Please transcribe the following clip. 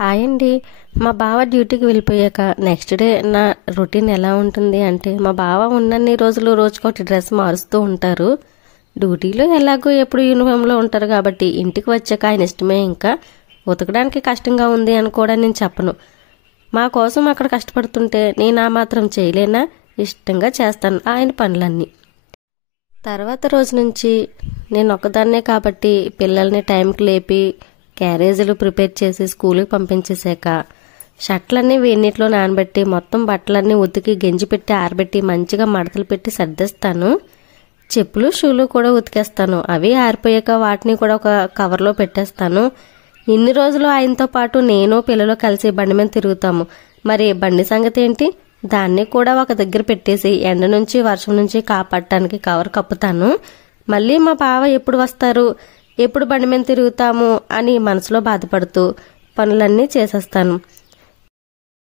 Hi అండి. మా బావ డ్యూటీకి వెళ్ళిపోయాక నెక్స్ట్ డే నా రొటీన్ ఎలా ఉంటుంది అంటే, మా బావ ఉన్నన్ని రోజులు రోజుకొకటి డ్రెస్ మారుస్తూ ఉంటారు. డ్యూటీలో ఎలాగో ఎప్పుడు యూనిఫామ్లో ఉంటారు కాబట్టి ఇంటికి వచ్చాక ఆయన ఇష్టమే. ఇంకా ఉతకడానికి కష్టంగా ఉంది అని కూడా నేను చెప్పను. మా కోసం అక్కడ కష్టపడుతుంటే నేను ఆ మాత్రం చేయలేనా? ఇష్టంగా చేస్తాను ఆయన పనులన్నీ. తర్వాత రోజు నుంచి నేను ఒక్కదాన్నే కాబట్టి పిల్లల్ని టైంకి లేపి క్యారేజీలు ప్రిపేర్ చేసి స్కూల్కి పంపించేశాక షర్ట్లన్నీ వేడినీటిలో నానబెట్టి మొత్తం బట్టలన్నీ ఉతికి గెంజి పెట్టి ఆరబెట్టి మంచిగా మడతలు పెట్టి సర్దేస్తాను. చెప్పులు షూలు కూడా ఉతికేస్తాను. అవి ఆరిపోయాక వాటిని కూడా ఒక కవర్లో పెట్టేస్తాను. ఇన్ని రోజులు ఆయనతో పాటు నేను పిల్లలు కలిసి బండి మీద తిరుగుతాము. మరి బండి సంగతి ఏంటి? దాన్ని కూడా ఒక దగ్గర పెట్టేసి ఎండ నుంచి వర్షం నుంచి కాపాడటానికి కవర్ కప్పుతాను. మళ్ళీ మా బావ ఎప్పుడు వస్తారు, ఎప్పుడు బండి మీద తిరుగుతాము అని మనసులో బాధపడుతూ పనులన్నీ చేసేస్తాను.